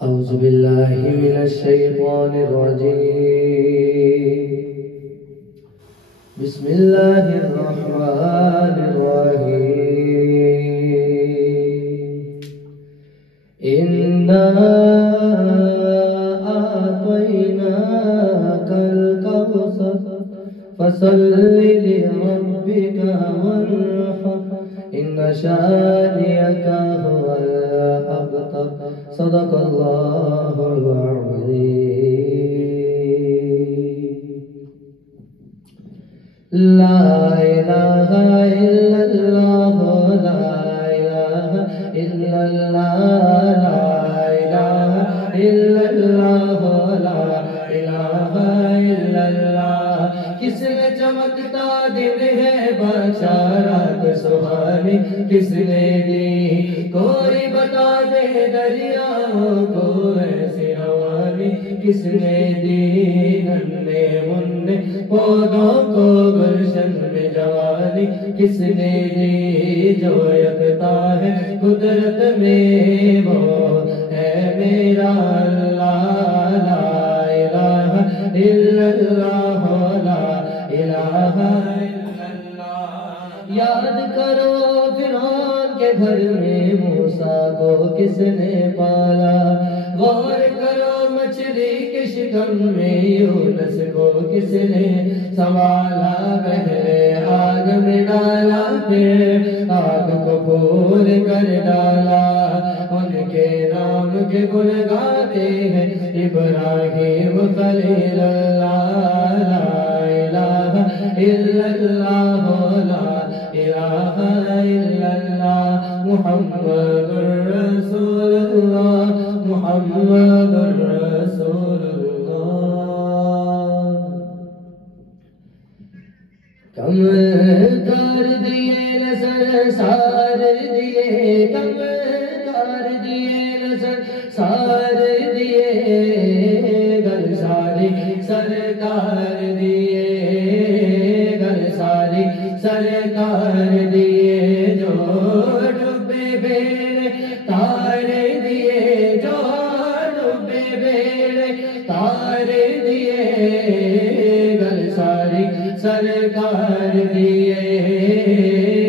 أعوذ بالله من الشيطان الرجيم بسم الله الرحمن الرحيم إنا أعطيناك الكوثر فصل لربك وانحر إن شانئك هو الأبتر صدق الله العظيم لا إله إلا الله لا إله إلا الله لا إله إلا الله لا إله إلا الله کس نے چمکتا دن ہے بشارت سہانی کس نے دی کوئی بتا دے دریاؤں کو ایسی روانی کس نے دی ننے مننے پودوں کو گلشن میں جوانی کس نے دی جو یکتا ہے قدرت میں وہ ہے میرا اللہ لا الہ الا اللہ لا الہ الا اللہ یاد کرو فرعون کے گھر میں موسیٰ کو کس نے پالا غور کرو مچھلی کے شکم میں یونس کو کس نے سنبھالا پہلے آگ میں ڈالا پھر آگ کو پھول کر ڈالا ان کے نام کے گن گاتے ہیں ابراہیم خلیل اللہ لا الہ الا اللہ لا الہ الا اللہ محمد رسول اللہ محمد رسول اللہ کم کر دیے نظر سار دیے کم کر دیے نظر سار دیے گھر ساری سرکار دیے گھر ساری سرکار دیے جو ڈوبے بیڑے تارے دیے جو ڈوبے بیڑے تارے دیے گھر ساری سرکار دیے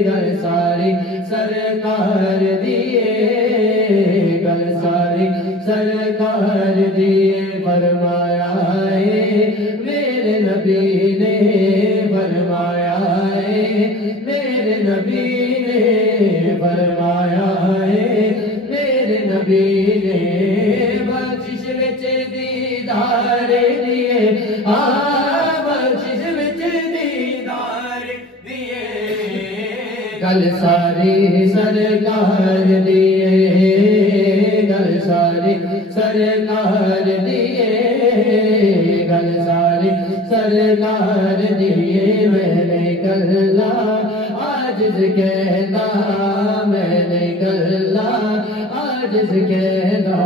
گھر ساری سرکار دیے گھر ساری سرکار دیے فرمایا ہے میرے نبی نے فرمایا ہے میرے نبی نے فرمایا ہے میرے نبی نے بخشش وچ دیدار دیے بخشش وچ دیدار دیے گل ساری سرکار دیے گل ساری سرکار دیے گل ساری سرکار دیے میں نے گلا عاجز کہنا میں نے گلا عاجز کہنا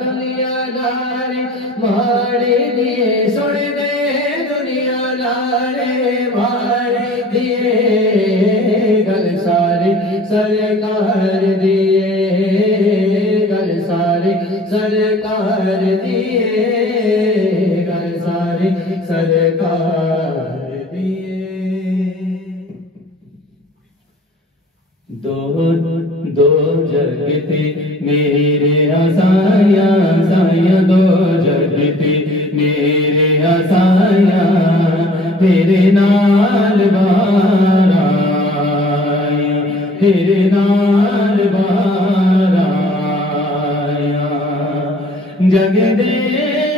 دنیا دارے مارے دیے سن دے دنیا دارے مارے دیے گل ساری سرکار دیے گل ساری سرکار دیے گل ساری سرکار دیے دو جگ پہ میرے آسائیاں آسائیاں دو جگ پہ میرے آسائیاں تیرے نال بار آیا تیرے نال بار آیا جگ دے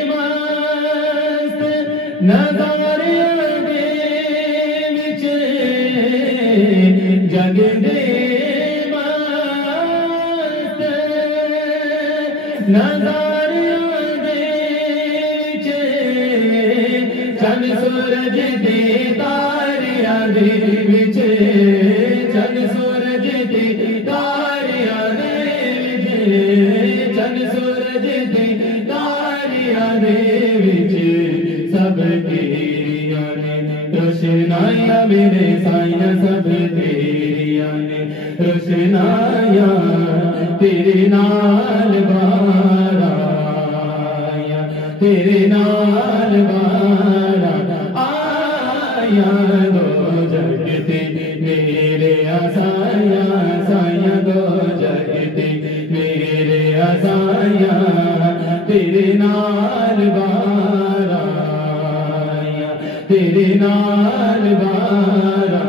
مست نظارے دے وچ جگ دے مست نظارے دے دے وچے چن سورج دی تاریاں دے وچے چن سورج دی تاریاں دے وچے سب تیریاں نے روشنائیاں میرے سائیاں سب تیریاں نے روشنائیاں تیرے نال بارا آیا تیرے نال بارا آیا دو جگتے میرے آسائیاں سائیاں دو جگتے میرے آسائیاں تیرے نال بارا آیا تیرے نال بارا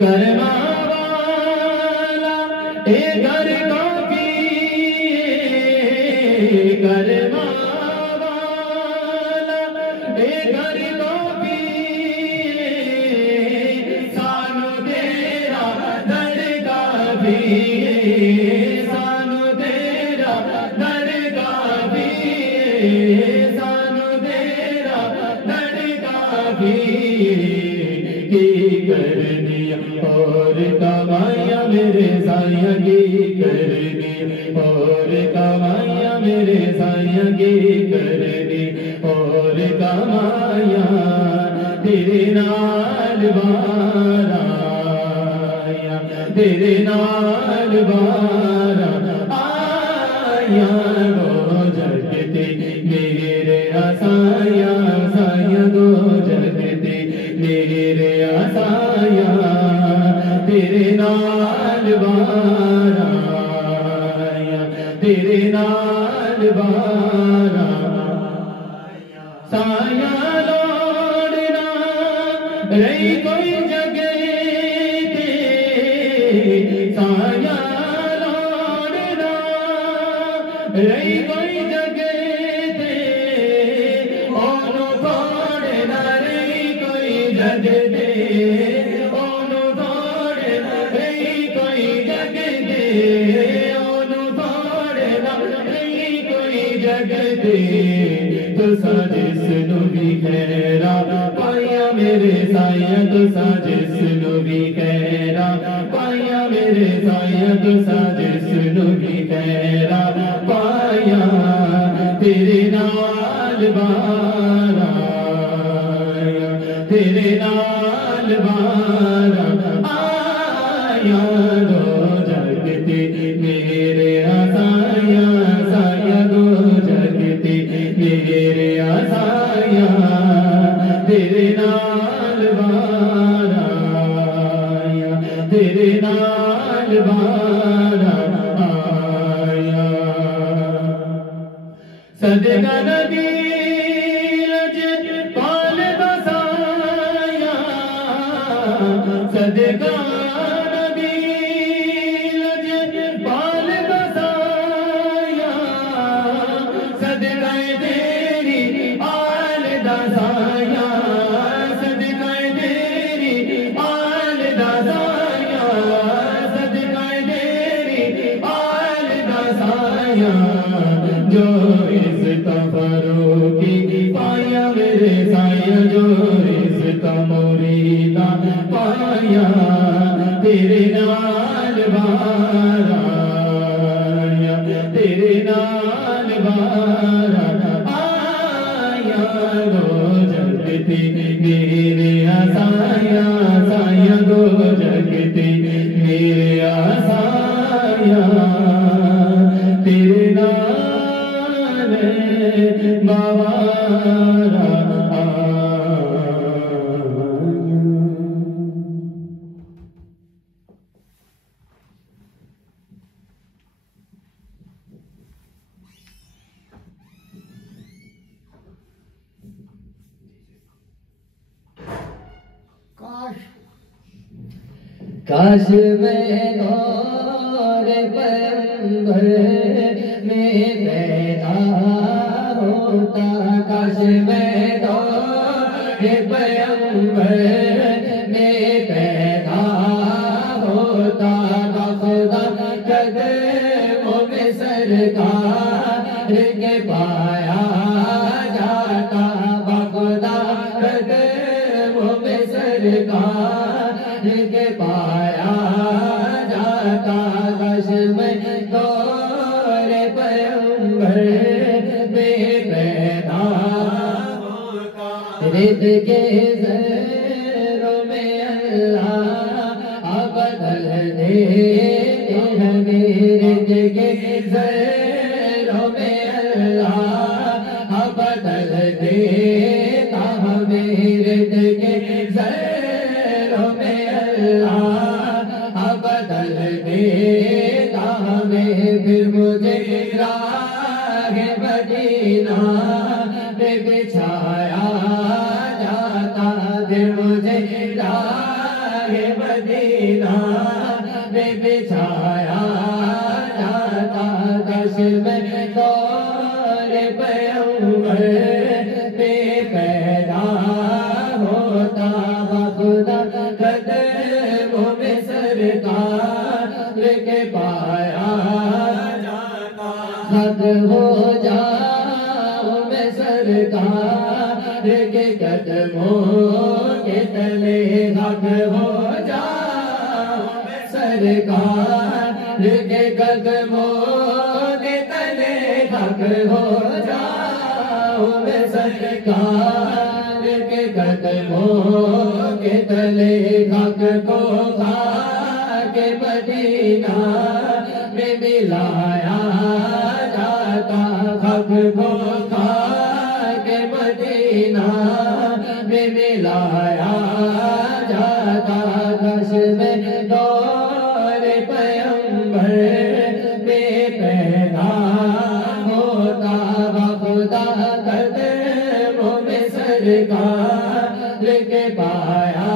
کرما والا اے گھر کافی کرما والا اے گھر کافی سانو تیرا در کافی سانو تیرا در کافی سانو تیرا در کافی کی کرنی اور کمائیاں میرے سائیاں کی کرنی اور کمائیاں میرے سائیاں کی کرنی اور کمائیاں تیرے نال بارا آیا تیرے نال بارا آیا دو جگتے میرے آسائیاں سائیاں دو جگتے میرے آسائیاں تیرے نال بارا آیا تیرے نال بارا سایاں لوڑنا رہی کوئی جگہ تے سایاں لوڑنا رہی کوئی جگہ تے اونوں توڑنا رہی کوئی جگہ تے اونوں توڑنا رہی کوئی جگہ تے اونوں توڑنا رہی کوئی جگہ تے تسا جس نو بھی خیرا پایا میرے سائیاں تسا جس نو بھی خیرا پایا میرے سائیاں تسا جس نو بھی خیرا پایا تیرے نال بارا آیا تیرے نال بارا آیا دو جگتے میرے آسائیاں سائیاں دو جگتے میرے آسائیاں تیرے نال بارا آیا تیرے نال بارا آیا صدقہ نبی لج پال بسایا صدقہ نبی لج پال بسایا صدقہ تیری آل دسایا صدقہ تیری آل دسایا صدقہ تیری آل دسایا جو عزت فروغی پایا میرے سائیاں جو عزت مریدا پایا تیرے نال بارا آیا تیرے نال بارا آیا دو جگتے میرے آسائیاں سائیاں دو جگتے میرے آسائیاں تیرے نال بارا کاش میں دور پیغمبر میں پیدا ہوتا کاش میں دور پیغمبر میں پیدا ہوتا خدا قدموں میں سرکار کے پایا جاتا خدا سرکار کے پایا جاتا کاش میں دور پیغمبر میں پیدا ہوتا رد کے زہروں میں اللہ بدل دے رد کے زہروں میں اللہ بدل دیتا ہمیں رد کے زہروں میں اللہ بدل دیتا ہمیں پھر مجھے راہ مدینہ میں بچھایا جاتا پھر مجھے راہ مدینہ میں بچھایا جاتا کاش میں دور پیغمبر میں پیدا ہوتا خدا قدموں میں سرکار کے پایا جاتا حق ہو جاؤں میں سرکار کے قدموں کے تلے حق ہو جاؤں میں سرکار کے قدموں کے تلے حق ہو جاؤں میں سرکار کے قدموں کے تلے حق کو کھا کے مدینہ میں ملایا جاتا حق کو کھا کے مدینہ میں ملایا جاتا کاش میں دور پیغمبر میں پیدا ہوتا خدا قدموں میں سرکار کے پایا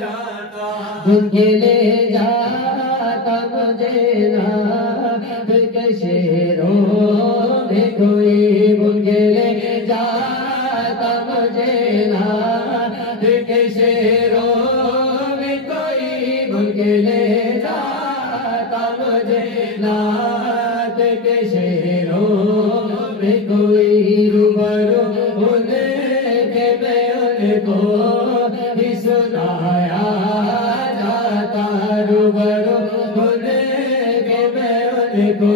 جاتا ان کے لے جاتا مجھے نام کے شیروں میں کوئی ان کے لے جاتا مجھے نام کے شیروں میں کوئی ان کے لے جاتا مجھے نام کے شیروں میں کوئی روبرو ان کے میں ان کو بھی سنایا جاتا روبرو ان کے میں ان کو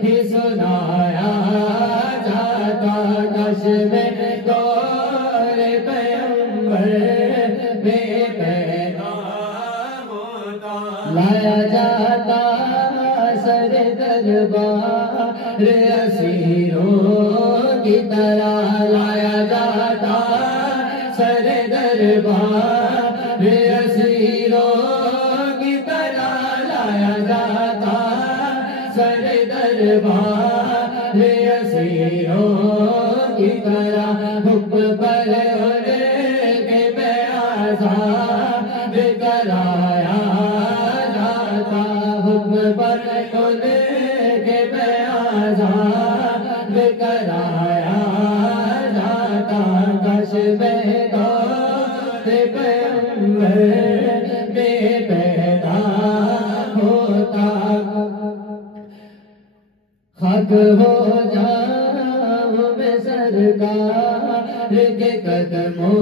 بھی سنایا جاتا کاش میں دور پیغمبر میں پیدا ہوتا لایا جاتا سر دربار اسیروں کی طرح لایا جاتا سر دربار اسیروں کی طرح لایا جاتا سر دربار اسیروں کی طرح حکم پر ان کے بے عذاب کرایا جاتا حکم پر ان کے بے عذاب کرایا جاتا کاش میں دور پیغمبر میں پیدا ہوتا خاک ہو جاؤں میں سرکار کے قدموں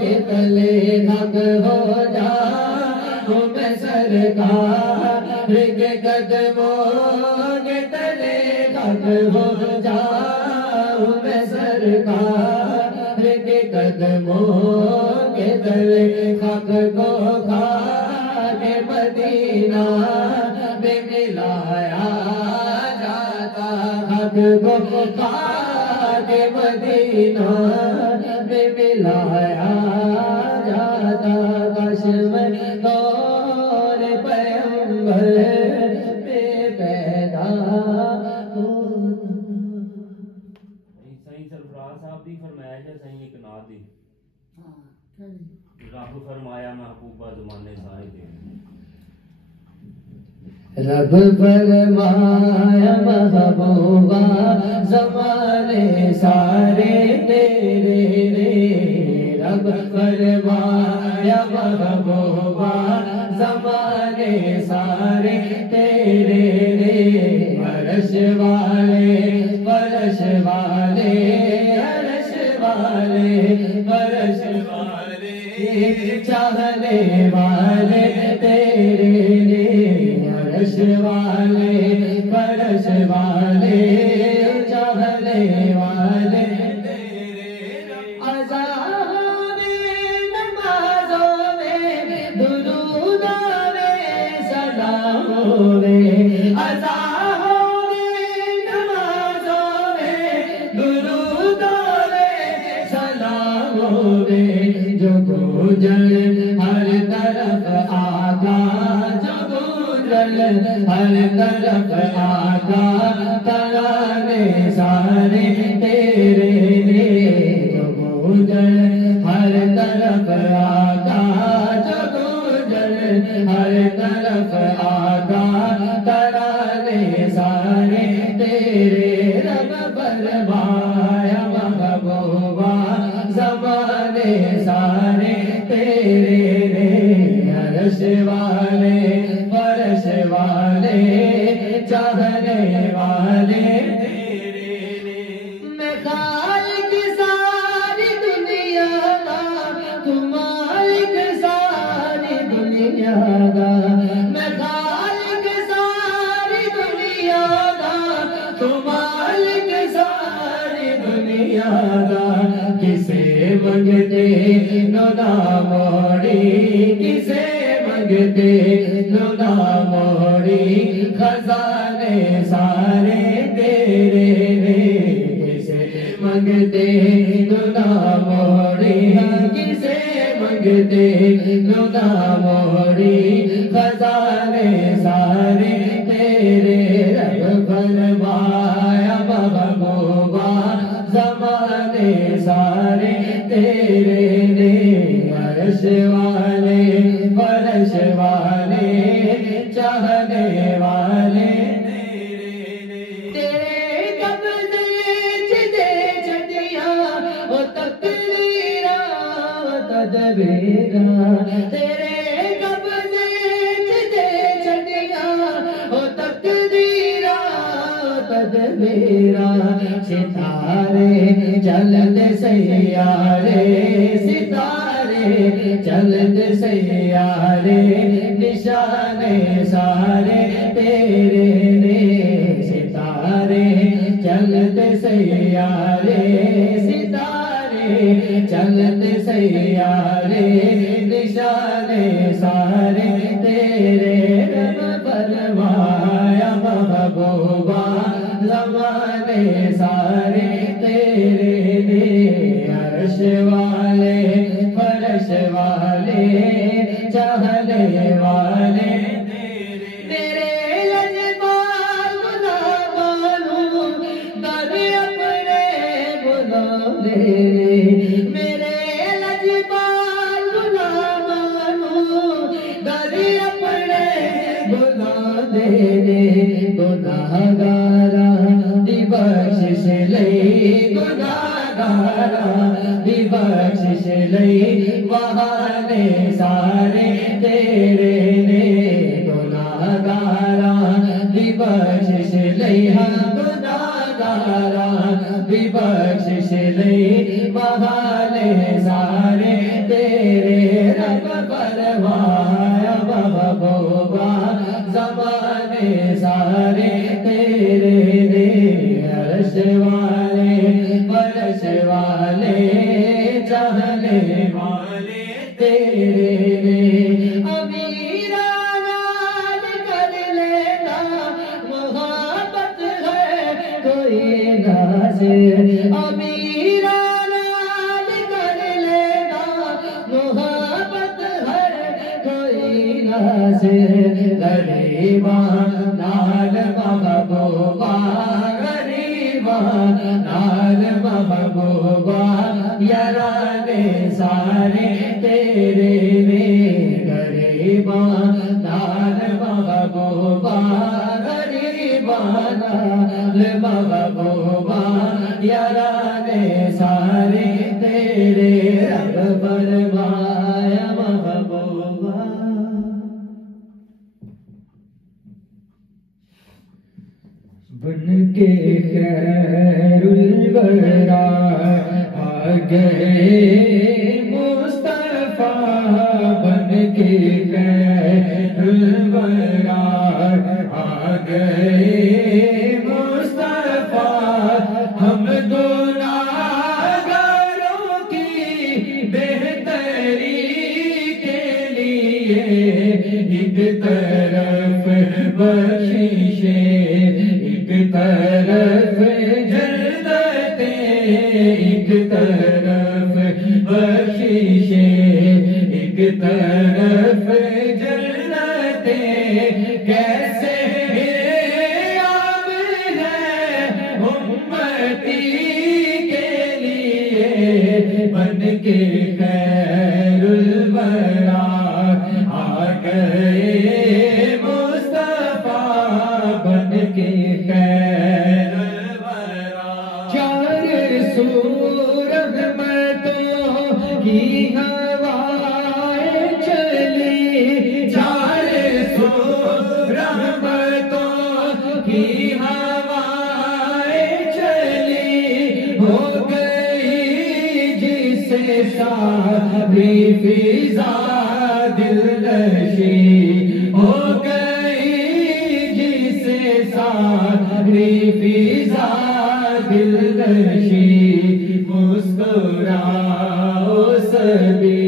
کے تلے خاک ہو جاؤں میں سرکار کے قدموں کے تلے خاک ہو جاؤں میں سرکار کے قدموں کے تلے خاک کو کھا کے مدینہ میں ملایا جاتا خاک کو کھا کے مدینہ میں ملایا جاتا کاش میں دور پیغمبر میں پیدا ہوتا سائیں سرفراز صاحب دی فرمائش ہے سائیں ایک نعت دی رب فرمایا محبوبہ زمانے سارے دے رب فرمایا محبوبہ زمانے سارے تیرے رے رب فرمایا محبوبہ زمانے سارے تیرے رے عرش والے فرش والے عرش والے فرش والے چاہنے والے تیرے لیے عرش والے فرش والے چاہنے والے ہر طرف آقا جو گزر ہر طرف آقا ترانے سارے تیرے لیے جو گزر ہر طرف آقا جو گزر ہر طرف آقا ترانے سارے تیرے رب فرمایا محبوبہ زمانے سارے تیرے عرش والے فرش والے چاہنے والے تیرے میں خالق ساری دنیا کا تو مالک ساری دنیا کا میں خالق ساری دنیا کا تو مالک ساری دنیا کا کسے منگتے نو نہ موڑی کسے منگتے نو نہ موڑی خزانے سارے تیرے کسے منگتے نو نہ موڑی کسے منگتے نو نہ موڑی خزانے سارے تیرے رب فرمایا محبوبہ زمانے سارے تیرے عرش والے فرش والے چاہنے والے تیرے قبضے چدے چٹیاں وہ تقدیراں وہ تدبیراں تیرے قبضے چدے چٹیاں وہ تقدیراں وہ تدبیراں ستارے چلتے سیارے ستارے چلتے سیارے نشانے سارے تیرے ستارے چلتے سیارے ستارے چلتے سیارے نشانے سارے تیرے رب فرمایا محبوبہ زمانے سارے تیرے عرش والے فرش والے چاہنے والے تیرے لجپال بنا مانو در اپنے بنا میرے میرے لجپال بنا مانو در اپنے بنا دینے گناہگارا دی بخشش لئی گناہگارا دی بخشش لئی بہانے سارے تیرے گناہگارا دی بخشش لئی گناہگارا دی بخشش لئی بہانے سارے تیرے رب فرمایا محبوبہ زمانے سارے تیرے عرش والے فرش والے چاہنے والے تیرے امیران کر لینا محبت ہے کوئی ناصر امیران کر لینا محبت ہے کوئی ناصر غریبان نال محبوبہ غریبان نال محبوبہ یارانے سارے تیرے غریبان نال محبوبہ غریبان نال محبوبہ یارانے سارے تیرے رب فرمایا محبوبہ بن کے خیر الورا آ گئے مصطفیٰ بن کے خیر الورا آ گئے مصطفیٰ ہم گناہگاروں کی بہتری کے لیے ایک طرف بخششیں ایک طرف جنتیں ایک طرف بخششیں ایک طرف جنتیں کیسے عام ہے امتی کے لیے بن کے خیر الورا آ گئے مصطفیٰ بن کے خیر الورا چار سو رحمتوں کی ہوائیں چلی چار سو رحمتوں کی ہوائیں چلی ہو گئی جسے ساری فضا دل نشی ہو گئی جسے ساری فضا دل نشی مسکراؤ سبھی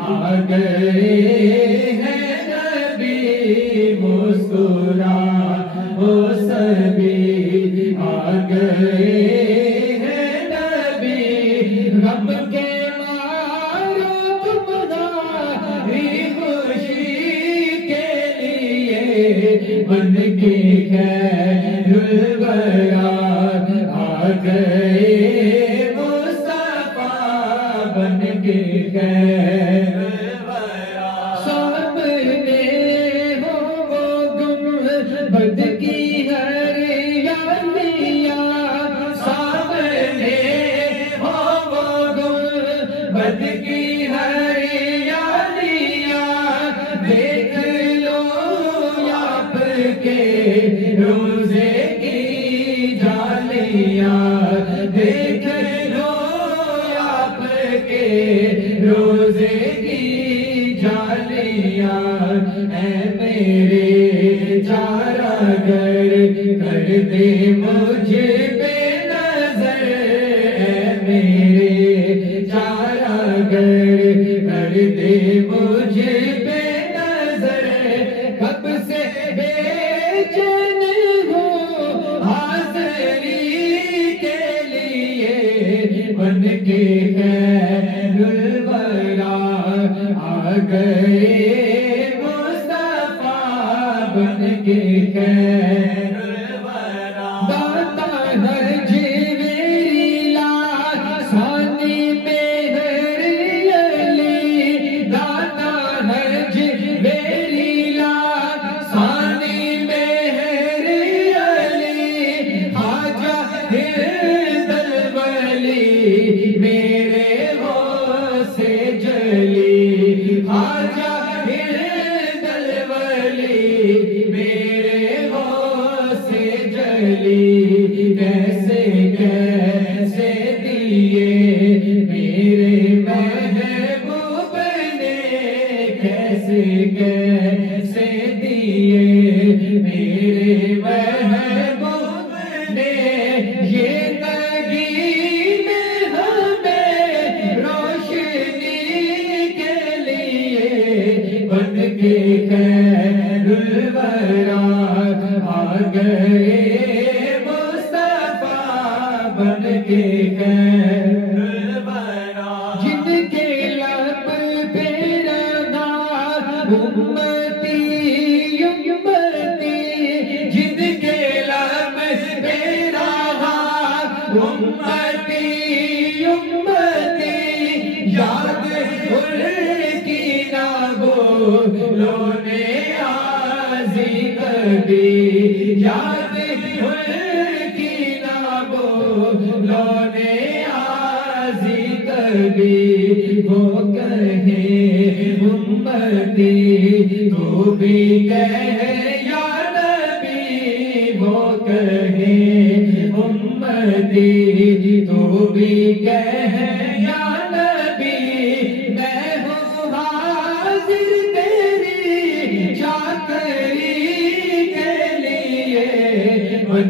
آ گئے ہیں نبی مسکراؤ سبھی آ گئے ہیں نبی رب کے مارو تمہاری خوشی کے لیے بن کے خیر الورا آ گئے مصطفیٰ بن کے خیر الورا سامنے ہو وہ گنبد کی ہریالیاں سامنے ہو وہ گنبد کی ہریالیاں دیکھ لو آپ کے روزے کی جالیاں دیکھ لو آپ کے روزے کی جالیاں اے میرے چارہ گر کر دے مجھے بے نظر اے میرے چارہ گر کر دے مجھے بے نظر کب سے بے چین ہوں حاضری کے لیے بن کے خیر الورا آ گئے مصطفیٰ بن کے خیر الورا داتا حج میری لاسانی مہر علی داتا حج میری لاسانی مہر علی خواجہ ہرد الولی میرے غوث جلی خواجہ ہرد الولی میرے غوث جلی کیسے کیسے دیے میرے محبوب نے کیسے کیسے دیے میرے محبوب نے یہ نگین ہمیں روشنی کے لیے بن کے خیر الورا آ گئے مصطفیٰ بن کے خیر الورا جن کے لب پہ رہا امتی امتی جن کے لب پہ رہا امتی امتی یاد ان کی نہ بولو نے آزی کبھی یاد ان کی نہ بولو نے آزی کبھی وہ کہے امتی تو بھی کہے یا نبی وہ کہے امتی تو بھی کہے یا نبی میں ہوں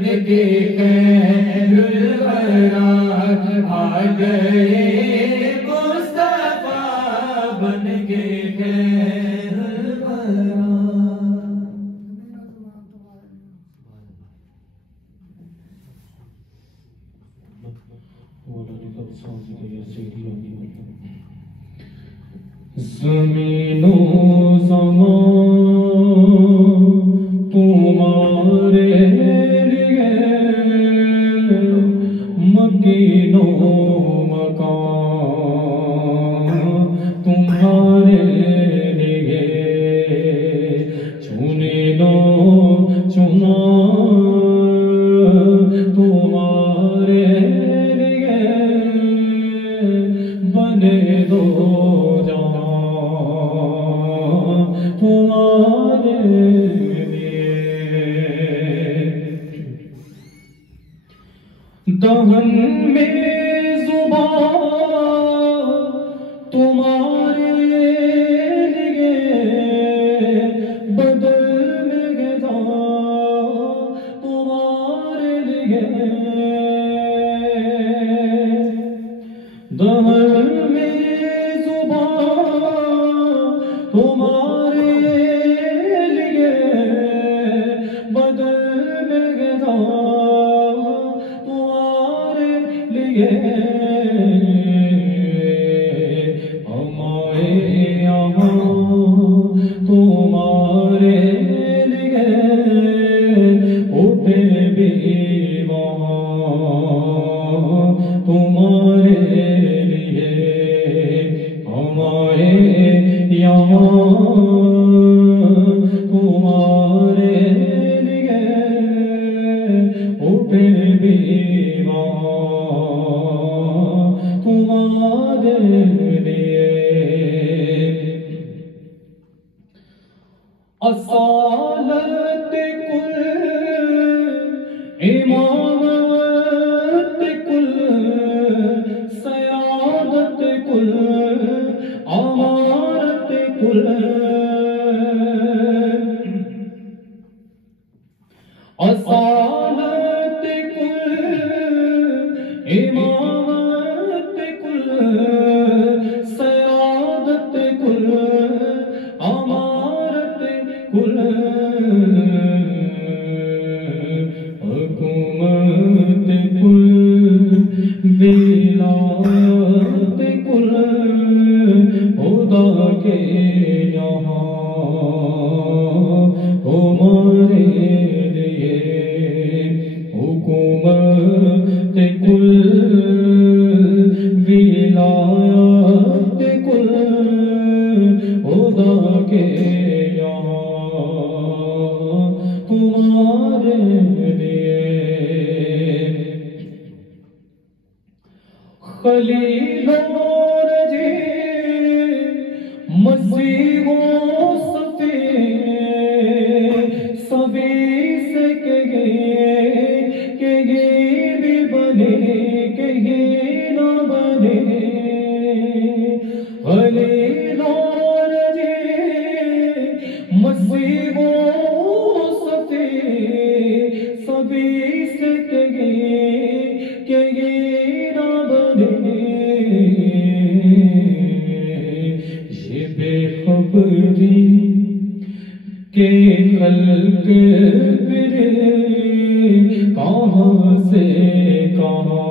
بن کے خیر الورا آ گئے مصطفیٰ بن کے خیر الورا. زمین و زمان تمہارے لیے مکین و مکان تمہارے لیے چنینو چنا تمہارے لیے بنے دو تمہارے لیے دہن میں زبان تمہارے لیے بدل میں غذا تمہارے لیے دہن میں زبان تمہارے لیے بدل میں غذا تمہارے لیے ہم آئے یہاں تمہارے لیے اٹھے بھی وہاں تمہارے لیے ہم آئے یہاں تمہارے لیے اٹھے بھی وہاں تمہارے لیے اصالت کل امامت کل سیادت کل امارت کل اصالت کل امامت کل سیادت کل امارت کل حکومت کل ولایت کل خدا کے یہاں ہمارے لیے حکومت کل ولایت کل خدا کے یہاں تمہارے لیے خلیل و رجی مسیح و صفی سبھی سے کہ یہ بھی بنے کہ یہ نہ بنے خلیل و رجی مسیح و صفی سبھی سے کہ یہ نہ بنے یہ بے خبری کے خلق پھرے کہاں سے کہاں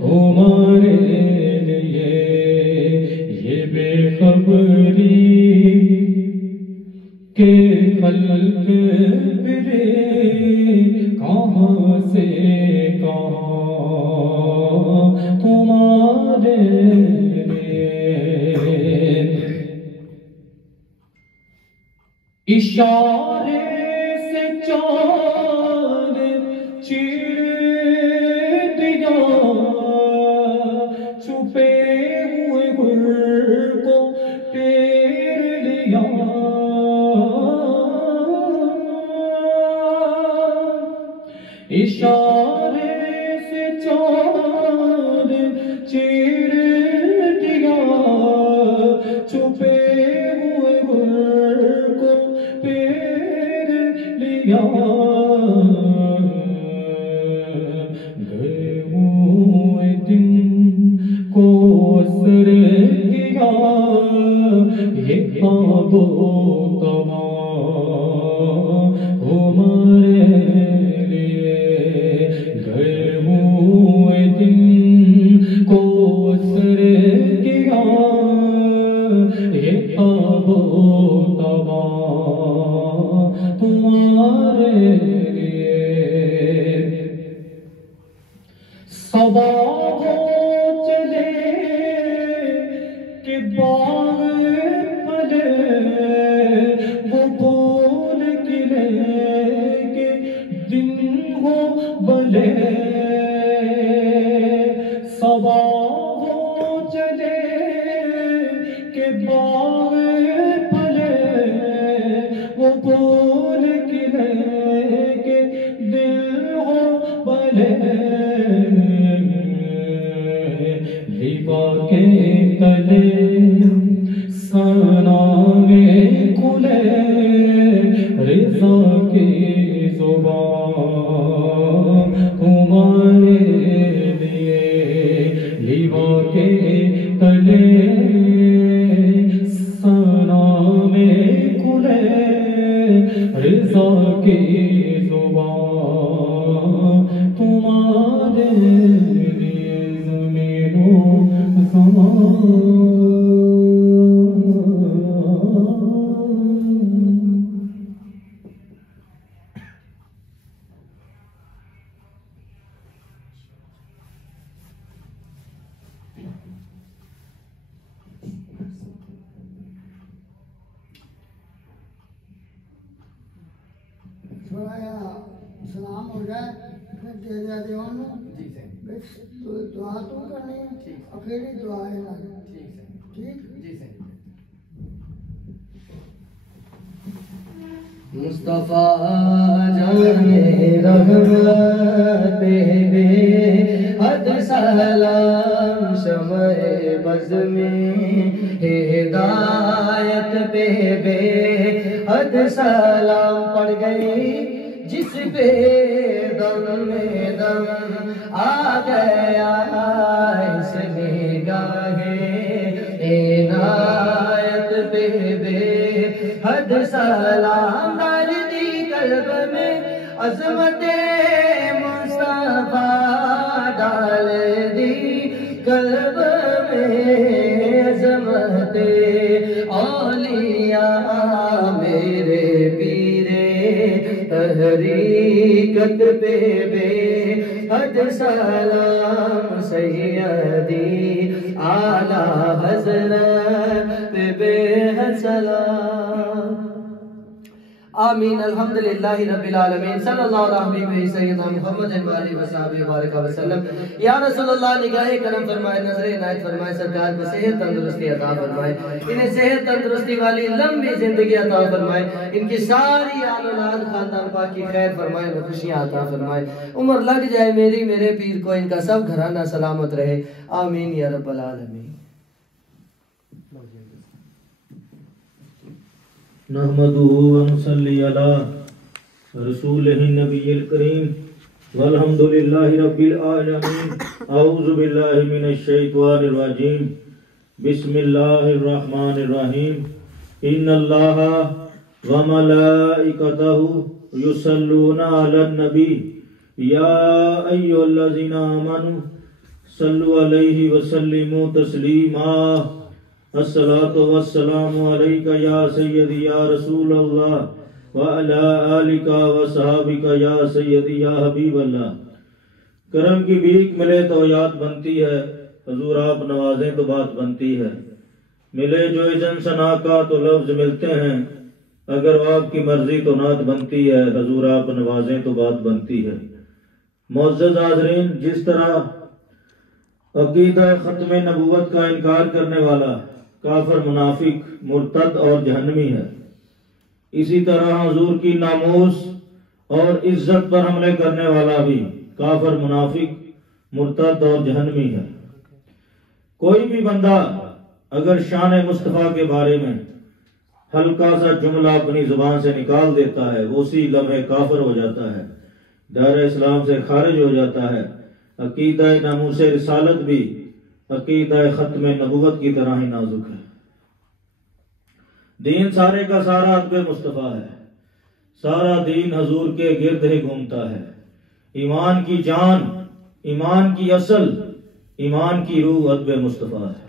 تمہارے لیے یہ بے خبری کے خلق پھرے کہاں سے کہاں تمہارے لیے اشارے سے چاند چیر دیا چھپے ہوئے گل کو پیر لیا اشارے سے چاند چیر دیا چھپے ہوئے گل کو پیر کوثر کیا یہ آب و توا ہمارے لیے گئے ہوئے دن کوثر کیا یہ آب و توا تمہارے لیے صبا ہو چلے کہ باغ پلے وہ پھول کھلے کہ دن ہو بلے صبا ہو چلے کہ باغ پلے وہ پھول کھلے کہ دل ہو بلے لیوا کے تلے ثنا میں کھلے رضا کی زبان تمہارے لیے لیوا کے تلے ثنا میں کھلے رضا کی زبان تمہارے لیے زمین و زمان سلام ہو جائے پھر دے دیا دیوان دعا تو کرنی ہے اکیلی دعا ہے نا ٹھیک مصطفیٰ جانے رحمت بے حد سلام شمع بز میں ہدایت پہ بے حد سلام پڑ گئی جس پہ دم میں دم آ گیا اس نگاہ عنایت پہ بے حد سلام ڈال دی قلب میں عظمت مصطفیٰ ڈال دی قلب میں عظمت اولیاء میرے پیرے تحریکت پہ بے حد سلام سیدی اعلیٰ حضرت پہ بے حد سلام آمین الحمدللہ رب العالمین صلی اللہ علیہ سیدنا محمد وآلہ وصحبہ وبارک وسلم یا رسول اللہ نگاہ کرم فرمائے نظر عنایت فرمائے سرکار کو صحت تندرستی عطا فرمائے انہیں صحت تندرستی والی لمبی زندگی عطا فرمائے ان کی ساری آل اولاد خاندان پاک کی خیر فرمائے اور خوشیاں عطا فرمائے عمر لگ جائے میری میرے پیر کو ان کا سب گھرانہ سلامت رہے آمین یا رب العالمین نحمده ونصلي على رسوله النبي الكريم والحمد لله رب العالمين أعوذ بالله من الشيطان الرجيم بسم الله الرحمن الرحيم إن الله وملائكته يصلون على النبي يا أيها الذين آمنوا صلوا عليه وسلموا تسليما الصلاة والسلام عليك يا سيدي يا رسول الله وعلى آلك وصحابك يا سيدي يا حبيب الله کرم کی بھیک ملے تو یاد بنتی ہے حضور آپ نوازیں تو بات بنتی ہے ملے جو اذن ثنا کا تو لفظ ملتے ہیں اگر آپ کی مرضی تو نعت بنتی ہے حضور آپ نوازیں تو بات بنتی ہے معزز حاضرین جس طرح عقیدہ ختم نبوت کا انکار کرنے والا کافر منافق مرتد اور جہنمی ہے اسی طرح حضور کی ناموس اور عزت پر حملے کرنے والا بھی کافر منافق مرتد اور جہنمی ہے کوئی بھی بندہ اگر شان مصطفیٰ کے بارے میں ہلکا سا جملہ اپنی زبان سے نکال دیتا ہے وہ اسی لمحے کافر ہو جاتا ہے دائرہ اسلام سے خارج ہو جاتا ہے عقیدہ ناموس رسالت بھی عقیدہ ختم نبوت کی طرح ہی نازک ہے۔ دین سارے کا سارا ادب مصطفیٰ ہے، سارا دین حضور کے گرد ہی گھومتا ہے۔ ایمان کی جان، ایمان کی اصل، ایمان کی روح ادب مصطفیٰ ہے۔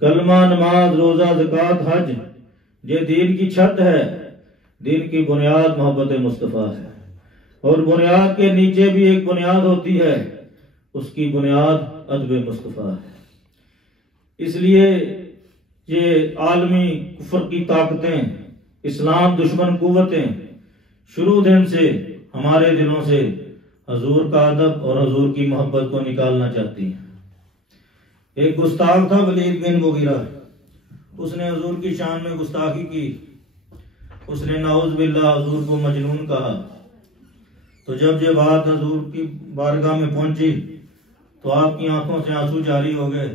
کلمہ، نماز، روزہ، زکوٰۃ، حج یہ دین کی چھت ہے، دین کی بنیاد محبت مصطفیٰ ہے، اور بنیاد کے نیچے بھی ایک بنیاد ہوتی ہے، اس کی بنیاد ادب مصطفیٰ ہے۔ اس لیے یہ عالمی کفر کی طاقتیں، اسلام دشمن قوتیں شروع دن سے ہمارے دلوں سے حضور کا ادب اور حضور کی محبت کو نکالنا چاہتی ہیں۔ ایک گستاخ تھا ولید بن مغیرہ، اس نے حضور کی شان میں گستاخی کی، اس نے نعوذ باللہ حضور کو مجنون کہا۔ تو جب یہ بات حضور کی بارگاہ میں پہنچی تو آپ کی آنکھوں سے آنسو جاری ہو گئے۔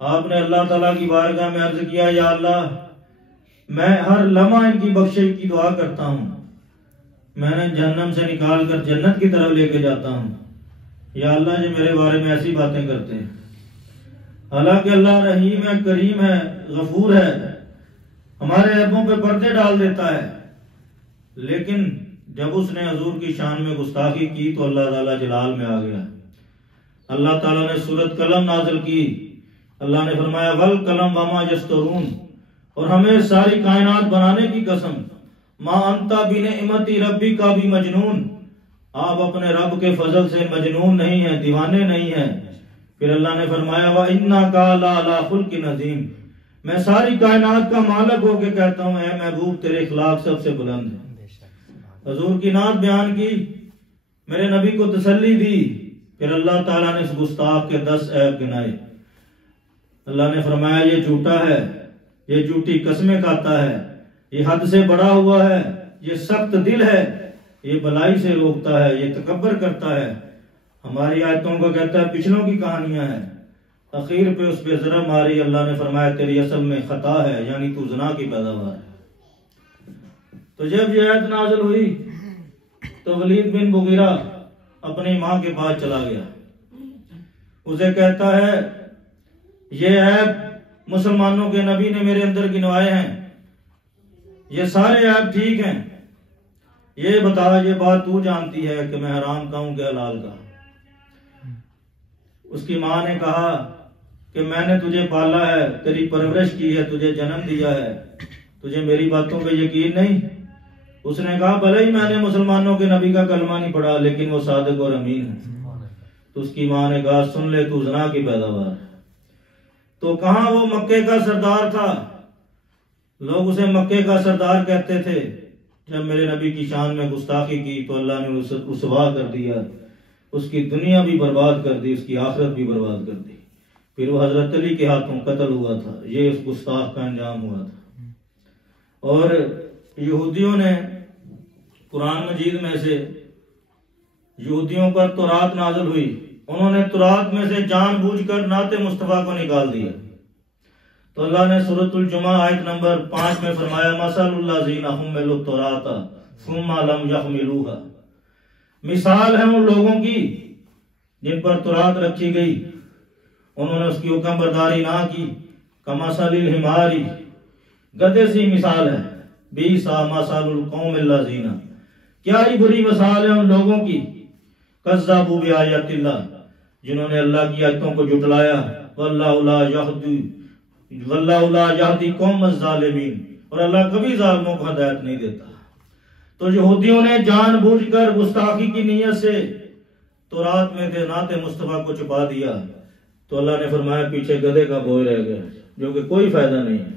آپ نے اللہ تعالیٰ کی بارگاہ میں عرض کیا، یا اللہ میں ہر لمحہ ان کی بخشش کی دعا کرتا ہوں، میں نے جہنم سے نکال کر جنت کی طرف لے کے جاتا ہوں، یا اللہ یہ میرے بارے میں ایسی باتیں کرتے ہیں۔ حالانکہ اللہ رحیم ہے، کریم ہے، غفور ہے، ہمارے عیبوں پہ پردے ڈال دیتا ہے، لیکن جب اس نے حضور کی شان میں گستاخی کی تو اللہ تعالیٰ جلال میں آ گیا۔ اللہ تعالیٰ نے سورۃ قلم نازل کی، اللہ نے فرمایا والقلم وما یسطرون، اور ہمیں ساری کائنات بنانے کی قسم، ما انت بنعمت ربی کا بھی مجنون، آپ اپنے رب کے فضل سے مجنون نہیں ہیں، دیوانے نہیں ہیں۔ پھر اللہ نے فرمایا وَإِنَّكَ لَعَلَىٰ خُلْقٍ عَظِيمٍ، میں ساری کائنات کا مالک ہو کے کہتا ہوں اے محبوب تیرے اخلاق سب سے بلند ہے۔ حضور کی نعت بیان کی، میرے نبی کو تسلی دی، پھر اللہ تعالیٰ نے اس گستاخ کے 10 عیب گنائے۔ اللہ نے فرمایا یہ جھوٹا ہے، یہ جھوٹی قسمیں کھاتا ہے، یہ حد سے بڑا ہوا ہے، یہ سخت دل ہے، یہ بلائی سے روکتا ہے، یہ تکبر کرتا ہے۔ ہماری آیتوں کو کہتا ہے پچھلوں کی کہانیاں ہیں، اخیر پہ اس پہ ذرا ماری، اللہ نے فرمایا تیری اصل میں خطا ہے، یعنی تو زنا کی پیداوار ہے۔ تو جب یہ آیت نازل ہوئی تو ولید بن مغیرہ اپنی ماں کے پاس چلا گیا، اسے کہتا ہے یہ عیب مسلمانوں کے نبی نے میرے اندر گنوائے ہیں، یہ سارے عیب ٹھیک ہیں، یہ بتا یہ بات تو جانتی ہے کہ میں حرام کا ہوں کہ حلال کا۔ اس کی ماں نے کہا کہ میں نے تجھے پالا ہے، تیری پرورش کی ہے، تجھے جنم دیا ہے، تجھے میری باتوں پہ یقین نہیں؟ اس نے کہا بھلے ہی میں نے مسلمانوں کے نبی کا کلمہ نہیں پڑھا لیکن وہ صادق اور امین ہے۔ تو اس کی ماں نے کہا سن لے تو زنا کی پیداوار ہے۔ تو کہاں وہ مکے کا سردار تھا، لوگ اسے مکے کا سردار کہتے تھے، جب میرے نبی کی شان میں گستاخی کی تو اللہ نے اسے رسوا کر دیا، اس کی دنیا بھی برباد کر دی، اس کی آخرت بھی برباد کر دی۔ پھر وہ حضرت علی کے ہاتھوں قتل ہوا تھا، یہ اس گستاخ کا انجام ہوا تھا۔ اور یہودیوں نے قرآن مجید میں سے یہودیوں پر تورات نازل ہوئی، انہوں نے تورات میں سے جان بوجھ کر نعت مصطفیٰ کو نکال دیا۔ تو اللہ نے سورۃ الجمعہ آیت نمبر 5 میں فرمایا مثل الذین حملوا التوراۃ ثم لم یحملوها، مثال ہے ان لوگوں کی جن پر تورات رکھی گئی انہوں نے اس کی حکم برداری نہ کی، کمثل الحمار، گدھے سی مثال ہے، بئس مثل القوم الذین، کیا ہی بری مثال ہے ان لوگوں کی، کذبوا بآیات اللہ، جنہوں نے اللہ کی آیتوں کو جھٹلایا، واللہ لا یہدی قوم الظالمین، اور اللہ کبھی ظالموں کو ہدایت نہیں دیتا۔ تو یہودیوں نے جان بوجھ کر گستاخی کی نیت سے تورات میں تھے نعت مصطفیٰ کو چھپا دیا، تو اللہ نے فرمایا پیچھے گدھے کا بوجھ رہ گیا جو کہ کوئی فائدہ نہیں ہے۔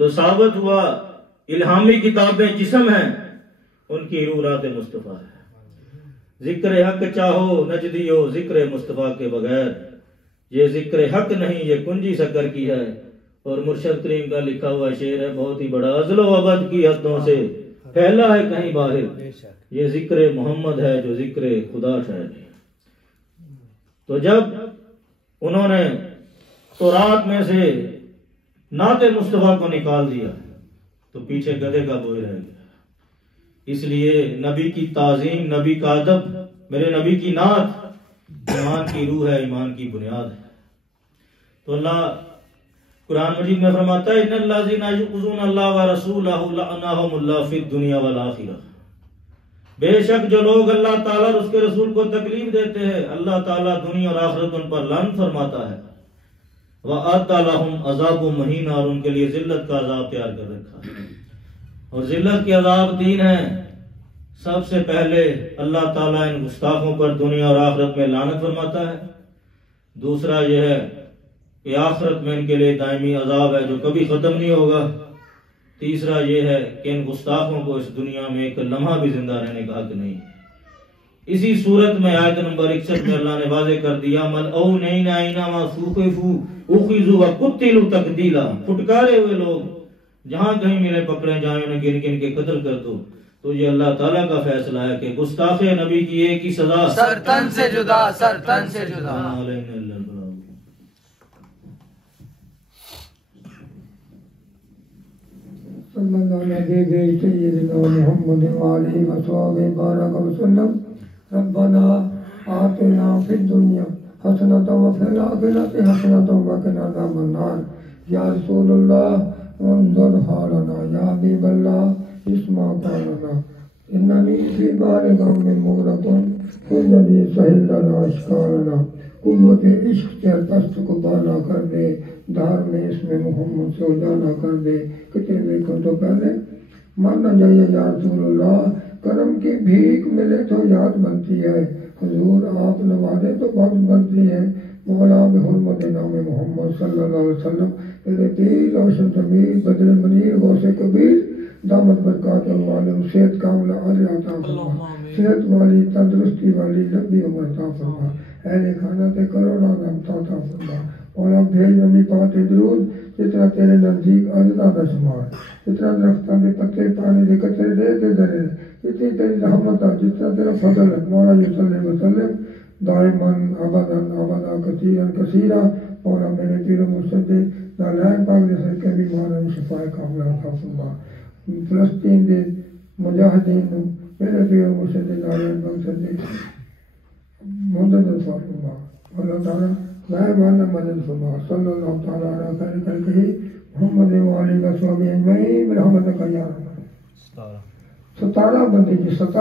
تو ثابت ہوا الہامی کتابیں جسم ہیں، ان کی روح نعت مصطفیٰ ہے۔ ذکر حق چاہو نجدیو ذکر مصطفیٰ کے بغیر، یہ ذکر حق نہیں یہ کنجی سکر کی ہے۔ اور مرشد کریم کا لکھا ہوا شعر ہے بہت ہی بڑا، ازل و ابد کی حدوں سے پھیلا ہے کہیں باہر، یہ ذکر محمد ہے جو ذکر خدا ٹھہرے۔ تو جب انہوں نے تورات میں سے نعت مصطفیٰ کو نکال دیا تو پیچھے گدھے کا بوجھ رہ گیا۔ اس لیے نبی کی تعظیم، نبی کا ادب، میرے نبی کی نعت ایمان کی روح ہے، ایمان کی بنیاد ہے۔ تو اللہ قرآن مجید میں فرماتا ہے ان الذین یؤذون اللہ ورسولہ لعنہم اللہ فی الدنیا والآخرہ، بے شک جو لوگ اللہ تعالیٰ اور اس کے رسول کو تکلیف دیتے ہیں اللہ تعالیٰ دنیا اور آخرت ان پر لعنت فرماتا ہے، وَأَعْتَ لَهُمْ عَذَابٌ مُهِينٌ، اور ان کے لیے ذلت کا عذاب تیار کر رکھا ہے۔ اور ذلت کے عذاب تین ہیں۔ سب سے پہلے اللہ تعالیٰ ان گستاخوں پر دنیا اور آخرت میں لعنت فرماتا ہے، دوسرا یہ ہے کہ آخرت میں ان کے لیے دائمی عذاب ہے جو کبھی ختم نہیں ہوگا، تیسرا یہ ہے کہ ان گستاخوں کو اس دنیا میں ایک لمحہ بھی زندہ رہنے کا حق نہیں۔ اسی صورت میں آیت نمبر 61 میں اللہ نے واضح کر دیا ملعونین اینما ثقفوا اخذوا وقتلوا تقتیلا، پھٹکارے ہوئے لوگ جہاں کہیں ملے پکڑے جائیں انہیں گن گن کے قتل کر دو۔ تو یہ اللہ تعالیٰ کا فیصلہ ہے کہ گستاخ نبی کی ایک ہی سزا، سر تن سے جدا، سر تن سے جدا۔ صلی اللہ علیہ سیدنا محمد وآلہ وصحبہ بارک وسلم۔ ربنا آتنا فی الدنیا حسنۃ وفی الآخرۃ حسنۃ وقنا عذاب النار۔ یا رسول اللہ انظر حالنا، یا حبیب اللہ اسمع قولنا، اننی فی بار غم مغرق الذی سہل لنا اشکالنا۔ قوت عشق کے دست کو بالا کر دے، دھار میں اس میں محمد سے اجالا کر دے۔ کتنے دیکھو تو پہلے مانا جائے یا رسول اللہ، کرم کی بھیک ملے تو یاد بنتی ہے، حضور آپ نوازے تو بات بنتی ہے۔ مولا بحرمت نام محمد صلی اللہ علیہ وسلم، میرے دل روشن ضمیر بدر منیر غوث کبیر، دامت برکات والم صحت کاملہ عاجل عطا فرما، صحت والی تندرستی والی لمبی عمر عطا فرما، اہل خانہ تے کروڑا غمت عطا فرما۔ مولا بھیج نبی پاک درود، جتنا تیرے نزدیک عددہ دا شمار، جتنا درختوں کے پتے پانی کے قطرے دے کے درے، جتنی تیری رحمت ہے، جتنا تیرا فضل ہے، مولا صلی وسلم دائماً ابداً ابدا کثیرا کثیرا۔ مولا میرے پیر و مرشد نالائق پاک دے صدقے بھی مولا شفا کاملہ عطا فرما۔ فلسطین دے مجاہدین نو میرے پیر و مرشد نالائق پاک صدقے مدد عطا فرما۔ اللہ تعالیٰ مہربانہ مدد فرما۔ صلی اللہ تعالیٰ علیہ خیر خلقہ محمد وآلہ وصحبہ اجمعین برحمتک یا ارحم۔ 17 بندے کی 17